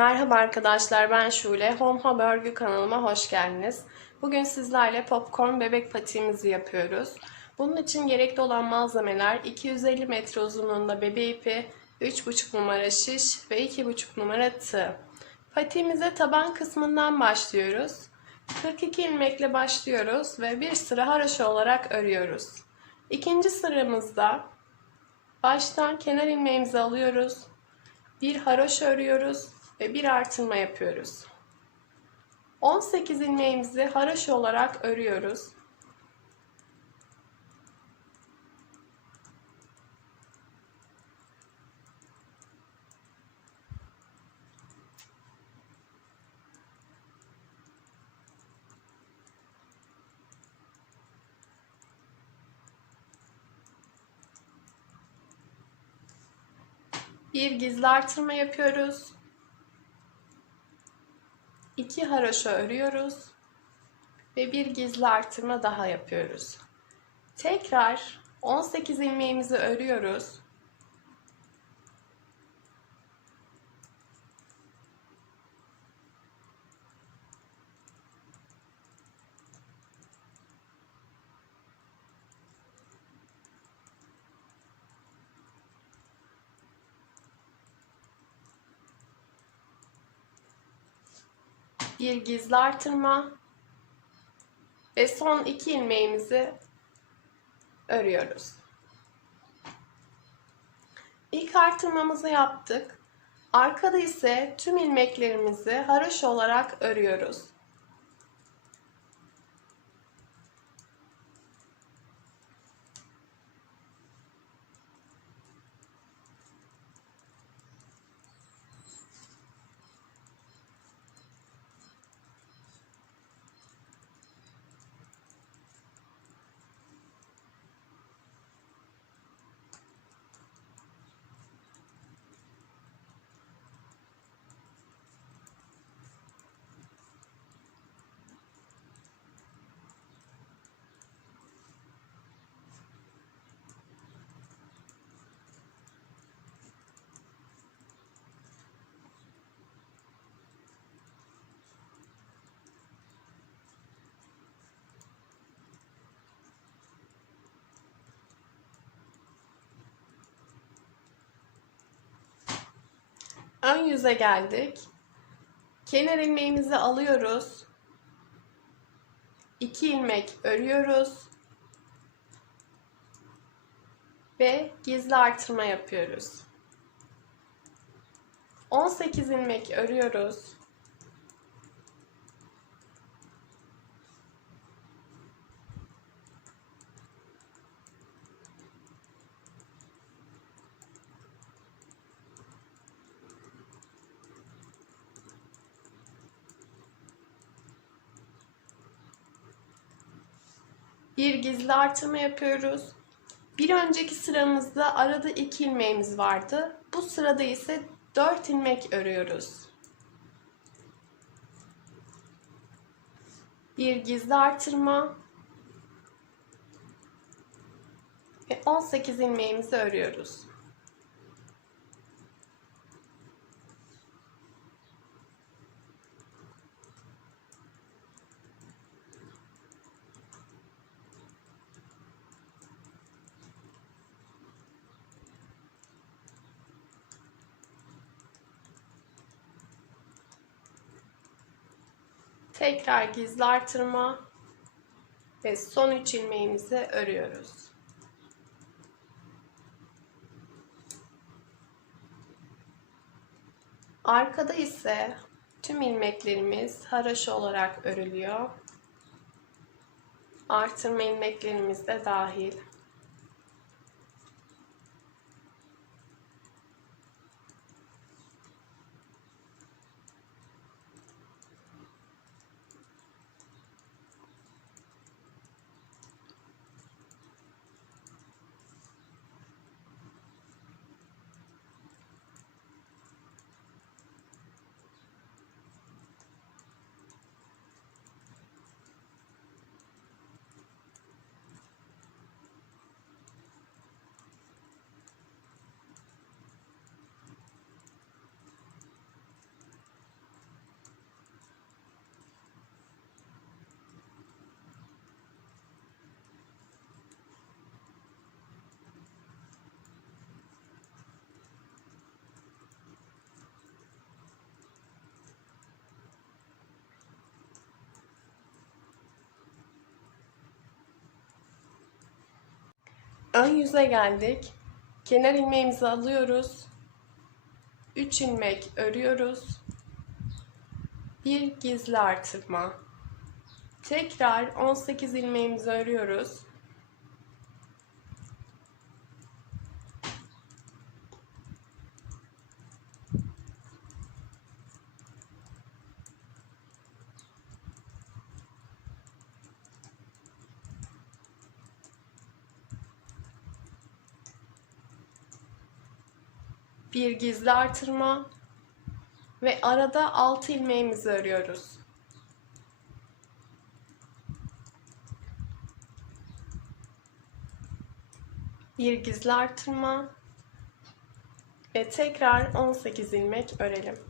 Merhaba arkadaşlar ben Şule. Home Hub kanalıma hoş geldiniz. Bugün sizlerle popcorn bebek patiğimizi yapıyoruz. Bunun için gerekli olan malzemeler 250 metre uzunluğunda bebe ipi, 3,5 numara şiş ve 2,5 numara tığ. Patiğimize taban kısmından başlıyoruz. 42 ilmekle başlıyoruz ve bir sıra haroşa olarak örüyoruz. İkinci sıramızda baştan kenar ilmeğimizi alıyoruz. Bir haroşa örüyoruz ve bir artırma yapıyoruz. 18 ilmeğimizi haroşa olarak örüyoruz. Bir gizli artırma yapıyoruz. 2 haroşa örüyoruz ve bir gizli artırma daha yapıyoruz. Tekrar 18 ilmeğimizi örüyoruz. Bir gizli artırma ve son iki ilmeğimizi örüyoruz. İlk artırmamızı yaptık. Arkada ise tüm ilmeklerimizi haroşa olarak örüyoruz. Ön yüze geldik. Kenar ilmeğimizi alıyoruz. 2 ilmek örüyoruz. Ve gizli artırma yapıyoruz. 18 ilmek örüyoruz. Bir gizli artırma yapıyoruz. Bir önceki sıramızda arada 2 ilmeğimiz vardı. Bu sırada ise 4 ilmek örüyoruz. Bir gizli artırma ve 18 ilmeğimizi örüyoruz. Tekrar gizli artırma ve son 3 ilmeğimizi örüyoruz. Arkada ise tüm ilmeklerimiz haraşo olarak örülüyor. Artırma ilmeklerimiz de dahil. Ön yüze geldik. Kenar ilmeğimizi alıyoruz. 3 ilmek örüyoruz. Bir gizli artırma. Tekrar 18 ilmeğimizi örüyoruz. Bir gizli artırma ve arada 6 ilmeğimizi örüyoruz. Bir gizli artırma ve tekrar 18 ilmek örelim.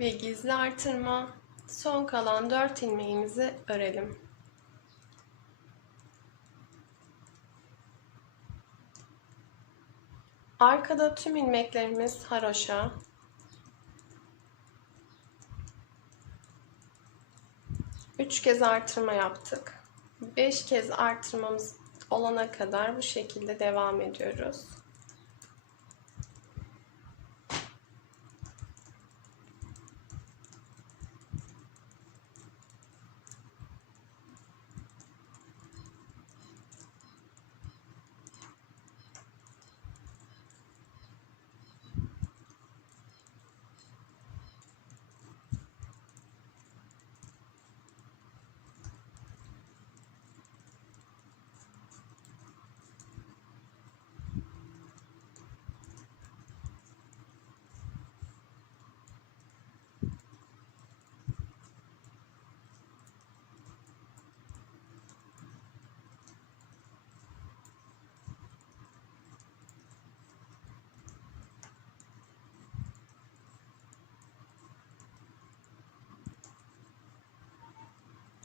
Ve gizli artırma son kalan 4 ilmeğimizi örelim. Arkada tüm ilmeklerimiz haroşa. Üç kez artırma yaptık. Beş kez artırmamız olana kadar bu şekilde devam ediyoruz.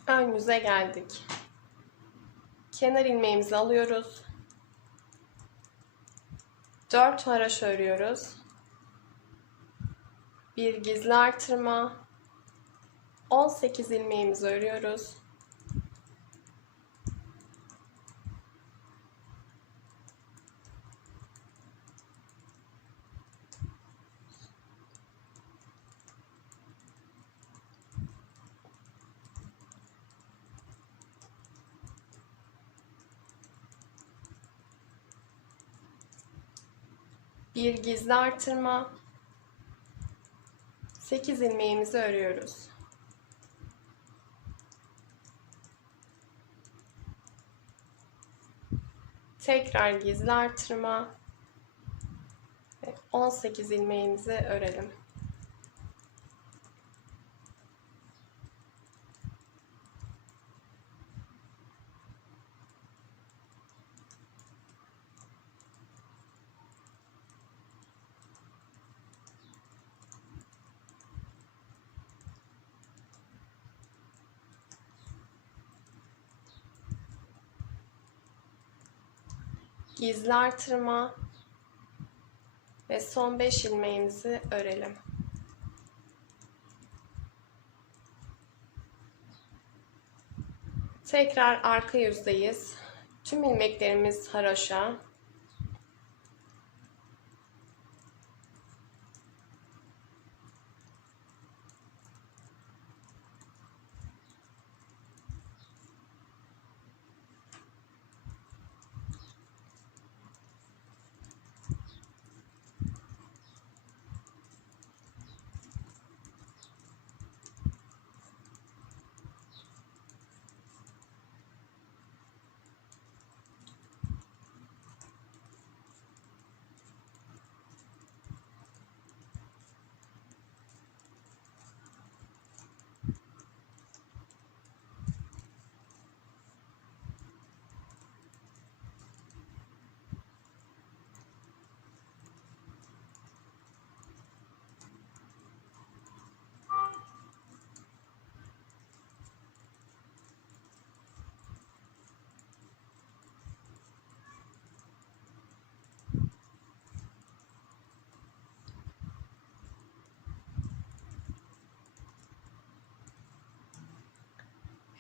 Ön yüze geldik. Kenar ilmeğimizi alıyoruz. 4 haraş örüyoruz. Bir gizli artırma. 18 ilmeğimizi örüyoruz. Bir gizli artırma 8 ilmeğimizi örüyoruz. Tekrar gizli artırma ve 18 ilmeğimizi örelim. Gizli artırma ve son 5 ilmeğimizi örelim. Tekrar arka yüzdeyiz. Tüm ilmeklerimiz haroşa.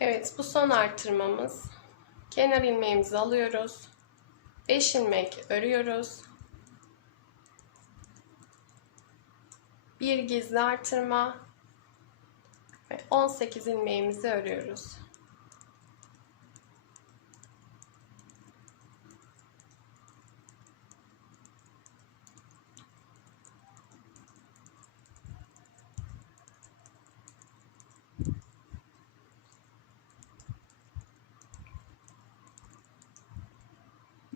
Evet bu son artırmamız. Kenar ilmeğimizi alıyoruz. 5 ilmek örüyoruz. Bir gizli artırma ve 18 ilmeğimizi örüyoruz.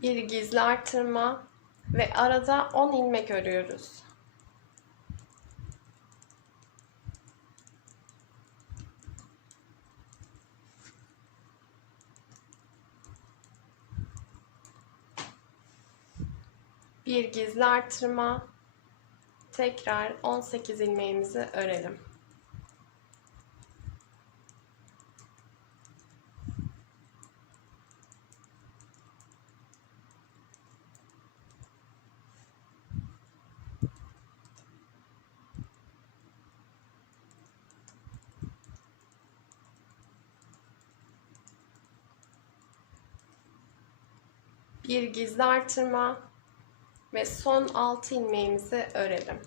Bir gizli artırma ve arada 10 ilmek örüyoruz. Bir gizli artırma tekrar 18 ilmeğimizi örelim. Bir gizli artırma ve son 6 ilmeğimizi örelim.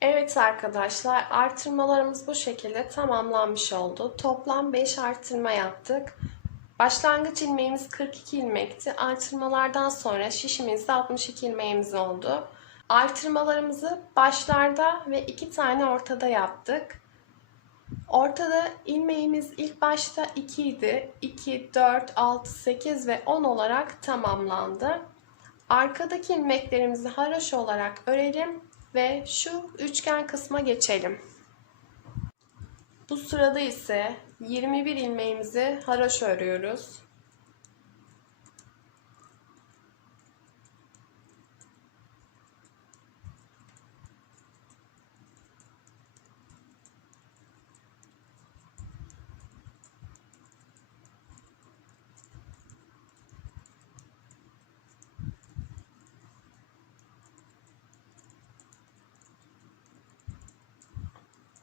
Evet arkadaşlar artırmalarımız bu şekilde tamamlanmış oldu. Toplam 5 artırma yaptık. Başlangıç ilmeğimiz 42 ilmekti. Artırmalardan sonra şişimizde 62 ilmeğimiz oldu. Artırmalarımızı başlarda ve iki tane ortada yaptık. Ortada ilmeğimiz ilk başta 2 idi. 2, 4, 6, 8 ve 10 olarak tamamlandı. Arkadaki ilmeklerimizi haroşa olarak örelim ve şu üçgen kısma geçelim. Bu sırada ise 21 ilmeğimizi haroşa örüyoruz.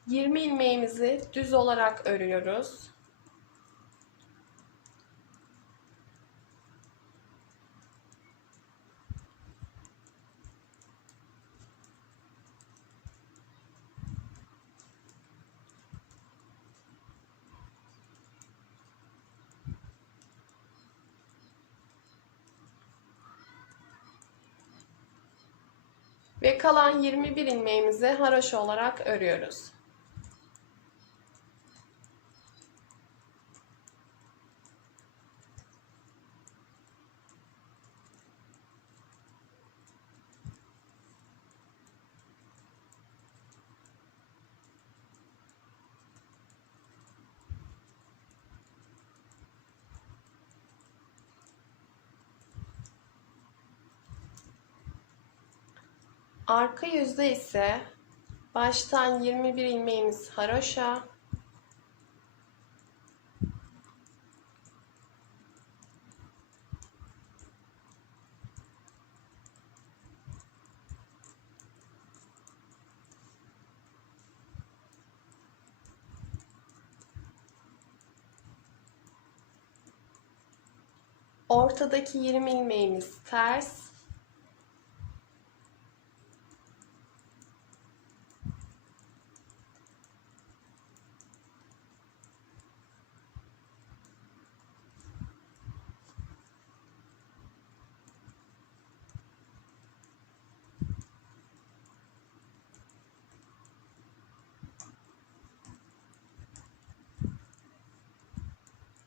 Yirmi ilmeğimizi düz olarak örüyoruz. Ve kalan 21 ilmeğimizi haroşa olarak örüyoruz. Arka yüzde ise baştan 21 ilmeğimiz haroşa, ortadaki 20 ilmeğimiz ters,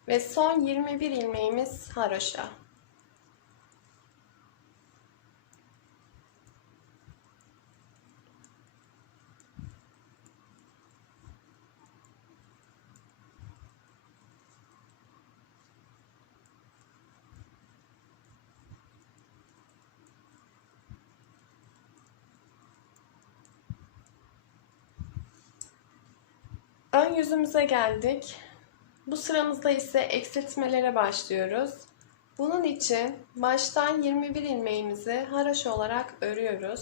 Ve son 21 ilmeğimiz haroşa. Ön yüzümüze geldik. Bu sıramızda ise eksiltmelere başlıyoruz. Bunun için baştan 21 ilmeğimizi haraş olarak örüyoruz.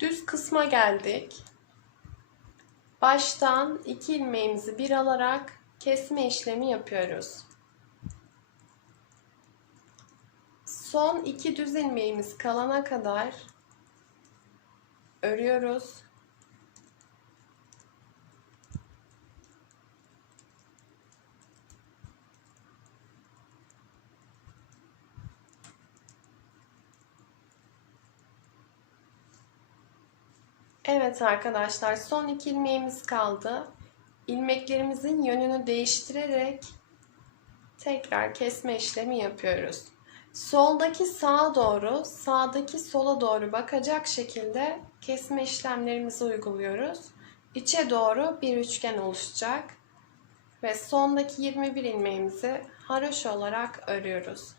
Düz kısma geldik. Baştan iki ilmeğimizi bir alarak kesme işlemi yapıyoruz. Son iki düz ilmeğimiz kalana kadar örüyoruz. Evet arkadaşlar son iki ilmeğimiz kaldı. İlmeklerimizin yönünü değiştirerek tekrar kesme işlemi yapıyoruz. Soldaki sağa doğru, sağdaki sola doğru bakacak şekilde kesme işlemlerimizi uyguluyoruz. İçe doğru bir üçgen oluşacak ve sondaki 21 ilmeğimizi haroşa olarak örüyoruz.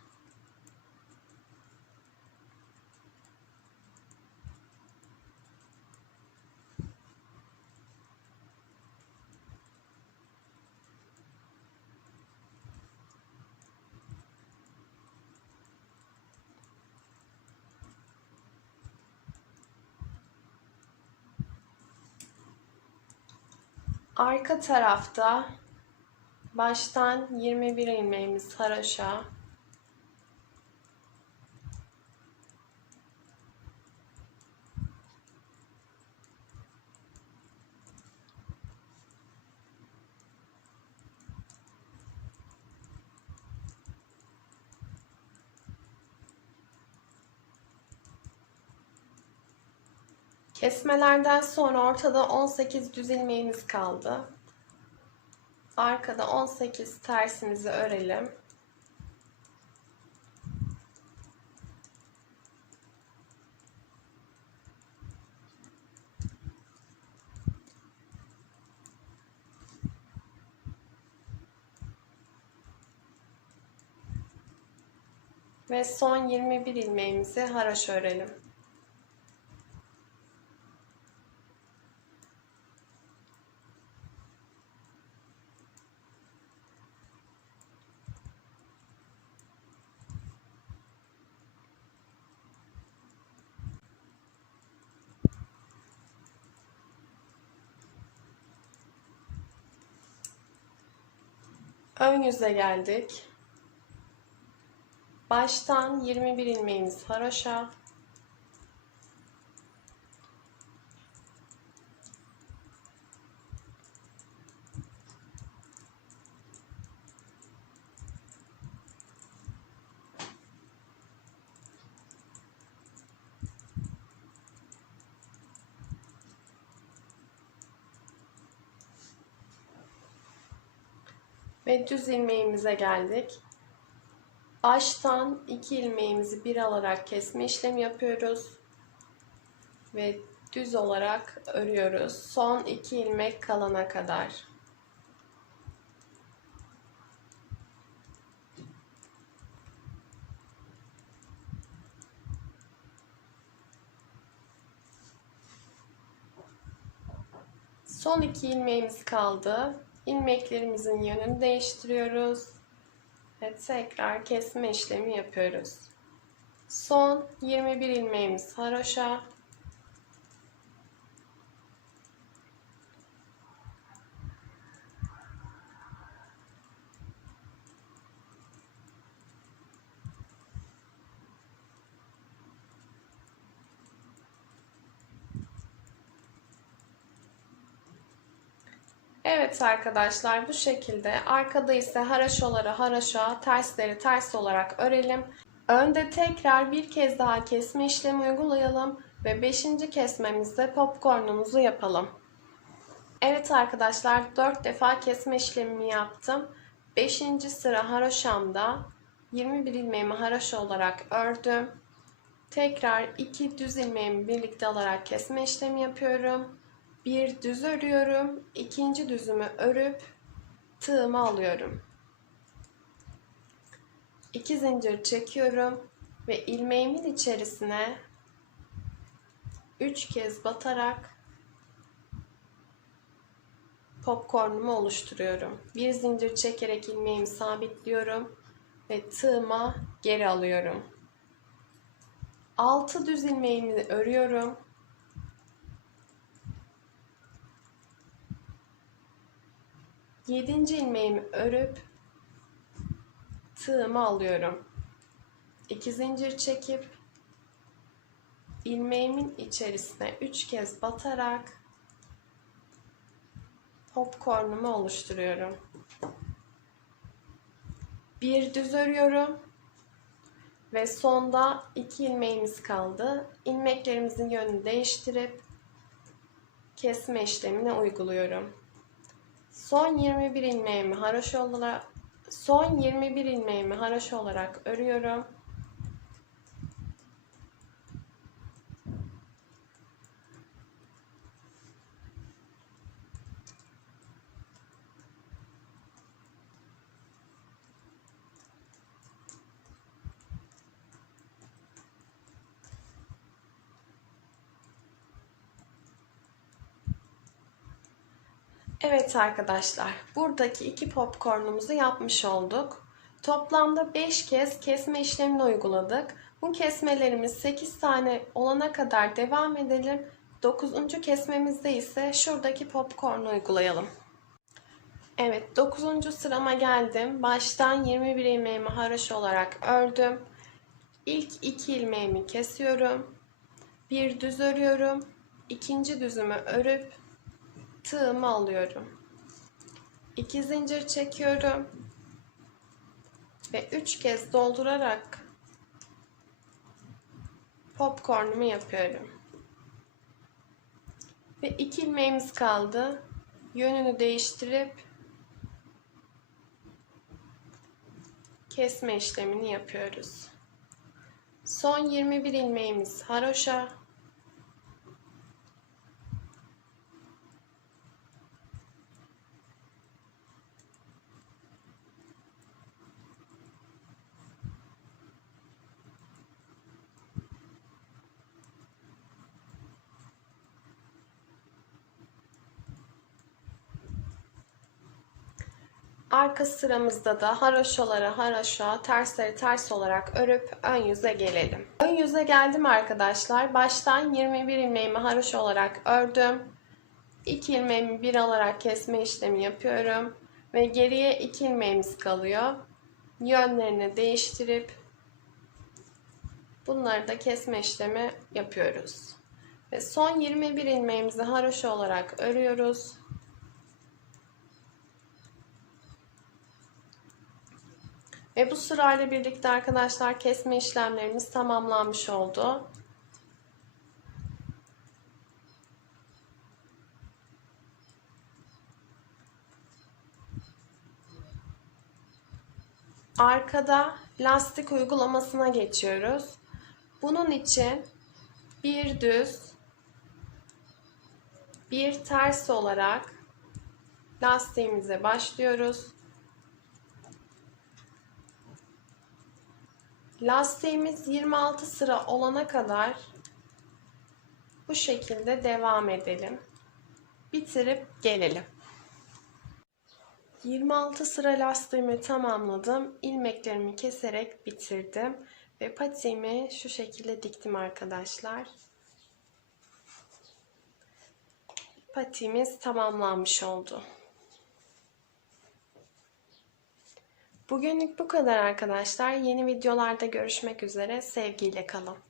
Arka tarafta baştan 21 ilmeğimiz haroşa Kesmelerden sonra ortada 18 düz ilmeğimiz kaldı. Arkada 18 tersimizi örelim. Ve son 21 ilmeğimizi haraş örelim. Ön yüze geldik. Baştan 21 ilmeğimiz haroşa. Ve düz ilmeğimize geldik. Baştan iki ilmeğimizi bir alarak kesme işlemi yapıyoruz ve düz olarak örüyoruz. Son iki ilmek kalana kadar. Son iki ilmeğimiz kaldı ilmeklerimizin yönünü değiştiriyoruz ve tekrar kesme işlemi yapıyoruz. Son 21 ilmeğimiz haroşa Evet arkadaşlar bu şekilde arkada ise haraşoları haraşa, tersleri ters olarak örelim. Önde tekrar bir kez daha kesme işlemi uygulayalım ve 5. kesmemizde popcornumuzu yapalım. Evet arkadaşlar 4 defa kesme işlemimi yaptım. 5. sıra haroşamda 21 ilmeğimi haraşo olarak ördüm. Tekrar 2 düz ilmeğimi birlikte alarak kesme işlemi yapıyorum bir düz örüyorum. ikinci düzümü örüp tığımı alıyorum. İki zincir çekiyorum ve ilmeğimin içerisine üç kez batarak popcornumu oluşturuyorum. Bir zincir çekerek ilmeğimi sabitliyorum ve tığıma geri alıyorum. Altı düz ilmeğimi örüyorum 7. ilmeğimi örüp tığımı alıyorum. 2 zincir çekip ilmeğimin içerisine 3 kez batarak popcornumu oluşturuyorum. Bir düz örüyorum ve sonda iki ilmeğimiz kaldı. İlmeklerimizin yönünü değiştirip kesme işlemini uyguluyorum. Son 21 ilmeğimi haroşa olarak son 21 ilmeğimi haroşa olarak örüyorum. Evet arkadaşlar, buradaki iki popcornumuzu yapmış olduk. Toplamda 5 kez kesme işlemini uyguladık. Bu kesmelerimiz 8 tane olana kadar devam edelim. 9. kesmemizde ise şuradaki popcornu uygulayalım. Evet, 9. sırama geldim. Baştan 21 ilmeğimi haroşa olarak ördüm. İlk 2 ilmeğimi kesiyorum. Bir düz örüyorum. İkinci düzümü örüp tığımı alıyorum. 2 zincir çekiyorum ve 3 kez doldurarak popcornumu yapıyorum. Ve 2 ilmeğimiz kaldı. Yönünü değiştirip kesme işlemini yapıyoruz. Son 21 ilmeğimiz haroşa, Arka sıramızda da haroşaları haroşa, tersleri ters olarak örüp ön yüze gelelim. Ön yüze geldim arkadaşlar. Baştan 21 ilmeğimi haroşa olarak ördüm. 2 ilmeğimi bir alarak kesme işlemi yapıyorum. Ve geriye 2 ilmeğimiz kalıyor. Yönlerini değiştirip bunları da kesme işlemi yapıyoruz. Ve son 21 ilmeğimizi haroşa olarak örüyoruz. Ve bu sırayla birlikte arkadaşlar kesme işlemlerimiz tamamlanmış oldu. Arkada lastik uygulamasına geçiyoruz. Bunun için bir düz, bir ters olarak lastiğimize başlıyoruz. Lastiğimiz 26 sıra olana kadar bu şekilde devam edelim. Bitirip gelelim. 26 sıra lastiğimi tamamladım. İlmeklerimi keserek bitirdim. Ve patiğimi şu şekilde diktim arkadaşlar. Patiğimiz tamamlanmış oldu. Bugünlük bu kadar arkadaşlar. Yeni videolarda görüşmek üzere. Sevgiyle kalın.